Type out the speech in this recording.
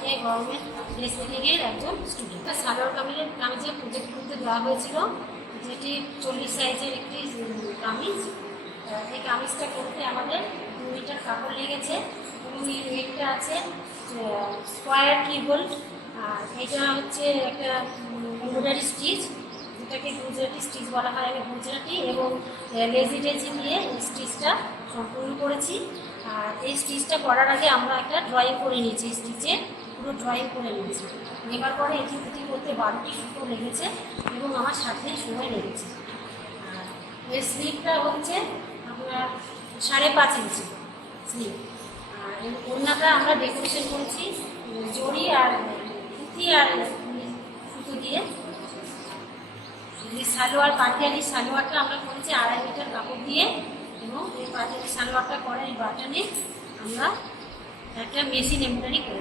ITI government রেসলিংয়ের একজন student. Salwar কামিজের project করতে দেওয়া হয়েছিল, যেটি 40 সাইজের একটি কামিজ। এই কামিজটা করতে আমাদের 2 মিটার কাপড় লেগেছে এবং এই নেকটা আছে স্কোয়ার কিবোল্ড। আর এটা হচ্ছে একটা এমব্রয়ডারি স্টিচ, যেটাকে গুজরাটি স্টিচ বলা হয়। আমি গুজরাটি এবং লেজি দিয়ে স্টিচটা সম্পূর্ণ করেছি। আর এই স্টিচটা করার আগে আমরা একটা ড্রয়িং করে নিয়েছি, স্টিচে পুরো ড্রয়িং করে নিয়েছি। নেবার পরে এটি ফিটিং করতে 12টি সুতো লেগেছে এবং আমার 7 দিন সময় লেগেছে। আর এর স্লিপটা হচ্ছে আপনার 5.5 ইঞ্চি স্লিপ। আর এর ওড়নাটা আমরা ডেকোরেশন করেছি জড়ি আর পুঁতি আর সুতো দিয়ে। সালোয়ার পাটিয়ালি সালোয়ারটা আমরা করেছি 2.5 মিটার কাপড় দিয়ে এবং এই পাটিয়ালি সালোয়ারটা করে এই বাটনে আমরা একটা মেশিন এমব্রয়ডারি করে